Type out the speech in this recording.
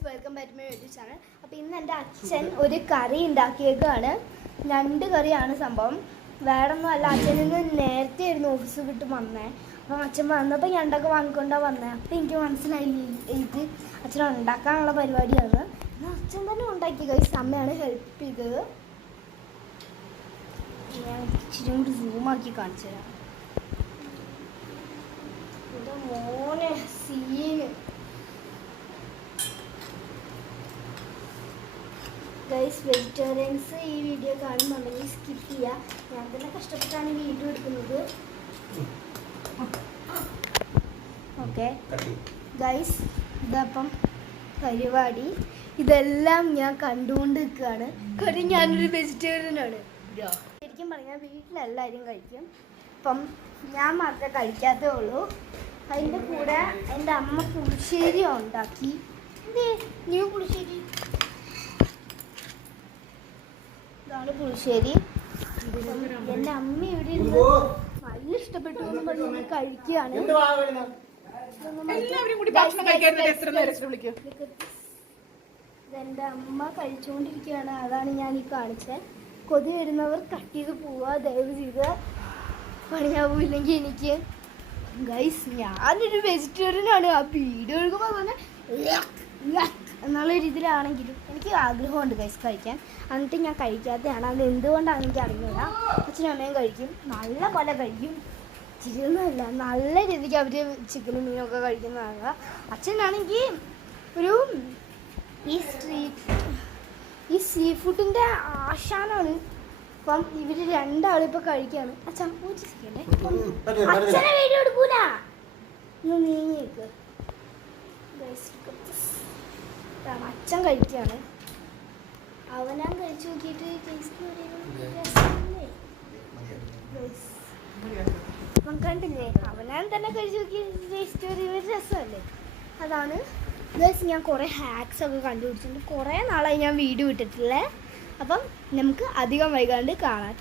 Guys, welcome back to my YouTube channel. അപ്പോൾ ഇന്ന് എൻ്റെ അച്ഛൻ ഒരു കറി ഉണ്ടാക്കിയേക്കാണ്. 2 കറിയാണ് സംഭവം. വേറെ ഒന്നും അല്ല, അച്ഛനിന്ന് നേരത്തെ ആയിരുന്നു ഓഫീസ് വിട്ട് വന്നേ. അപ്പം അച്ഛൻ വന്നപ്പോൾ ഞണ്ടൊക്കെ വാങ്ങിക്കൊണ്ടാണ് വന്നത്. അപ്പോൾ എനിക്ക് മനസ്സിലായില്ല ഇത് അച്ഛൻ ഉണ്ടാക്കാനുള്ള പരിപാടിയാണ്. എന്നാൽ അച്ഛൻ തന്നെ ഉണ്ടാക്കി ഗൈസ്. അമ്മയാണ് ഹെൽപ്പ് ചെയ്തത്. ഞാൻ ഇച്ചിരി കൂടി സൂമാക്കി കാണിച്ചു തരാം. എൻ്റെ മോനെ സീന് ഗൈസ്. വെജിറ്റേറിയൻസ് ഈ വീഡിയോ കാണുന്നുണ്ടെങ്കിൽ സ്കിപ്പ് ചെയ്യുക. ഞാൻ തന്നെ കഷ്ടപ്പെട്ടാണ് വീഡിയോ എടുക്കുന്നത്. ഓക്കെ ഗൈസ്, ഇതപ്പം പരിപാടി ഇതെല്ലാം ഞാൻ കണ്ടുകൊണ്ട് നിൽക്കുകയാണ്. കാര്യം ഞാനൊരു വെജിറ്റേറിയനാണ്. ശരിക്കും പറഞ്ഞാൽ വീട്ടിലെല്ലാവരും കഴിക്കും. അപ്പം ഞാൻ മാത്രമേ കഴിക്കാത്തേ ഉള്ളൂ. അതിൻ്റെ കൂടെ എൻ്റെ അമ്മ പുളിശ്ശേരി ഉണ്ടാക്കി. ന്യൂ പുളിശ്ശേരി, ഇതാണ് പുളിശ്ശേരി. എൻ്റെ അമ്മ ഇവിടെ ഇരുന്ന് നല്ല ഇഷ്ടപ്പെട്ടു എന്ന് പറഞ്ഞ് കഴിക്കുകയാണ്. എൻ്റെ അമ്മ കഴിച്ചുകൊണ്ടിരിക്കുകയാണ്. അതാണ് ഞാൻ ഈ കാണിച്ചത്. കൊതി വരുന്നവർ കട്ട് ചെയ്ത് പോവുക ദയവ് ചെയ്ത്. പണിയാവില്ലെങ്കിൽ എനിക്ക് ഗൈസ്, ഞാനൊരു വെജിറ്റേറിയനാണ്. ആ വീഡിയോ എടുക്കുമ്പോൾ തന്നെ എന്നുള്ള രീതിയിലാണെങ്കിലും എനിക്ക് ആഗ്രഹമുണ്ട് ഗൈസ് കഴിക്കാൻ. എന്നിട്ട് ഞാൻ കഴിക്കാത്തതാണ്. അത് എന്തുകൊണ്ടാണ് എനിക്ക് അറിഞ്ഞില്ല. അച്ഛനും അമ്മയും കഴിക്കും, നല്ല പോലെ കഴിക്കും. ചിരിയൊന്നുമല്ല, നല്ല രീതിക്ക് അവർ ചിക്കനും മീനൊക്കെ കഴിക്കുന്നതാണ്. അച്ഛനാണെങ്കിൽ ഒരു ഈ സീ ഫുഡിൻ്റെ ആശാനാണ്. അപ്പം ഇവർ രണ്ടാളും ഇപ്പം കഴിക്കുകയാണ്. അച്ഛൻ അച്ഛനെ വീഡിയോ എടുക്കൂല, ഒന്ന് നീങ്ങിയേക്ക്. അച്ഛൻ കഴിക്കുകയാണ്. അവനാൻ കഴിച്ചു നോക്കിയിട്ട് ടേസ്റ്റ് കണ്ടില്ലേ, അവനാൻ തന്നെ കഴിച്ചു നോക്കി ടേസ്റ്റ് ഒരു രസമല്ലേ. അതാണ് ഗൈസ്, ഞാൻ കുറേ ഹാക്സ് ഒക്കെ കണ്ടുപിടിച്ചിട്ടുണ്ട്. കുറേ നാളായി ഞാൻ വീഡിയോ ഇട്ടിട്ടില്ലേ. അപ്പം നമുക്ക് അധികം വൈകാണ്ട് കാണാം.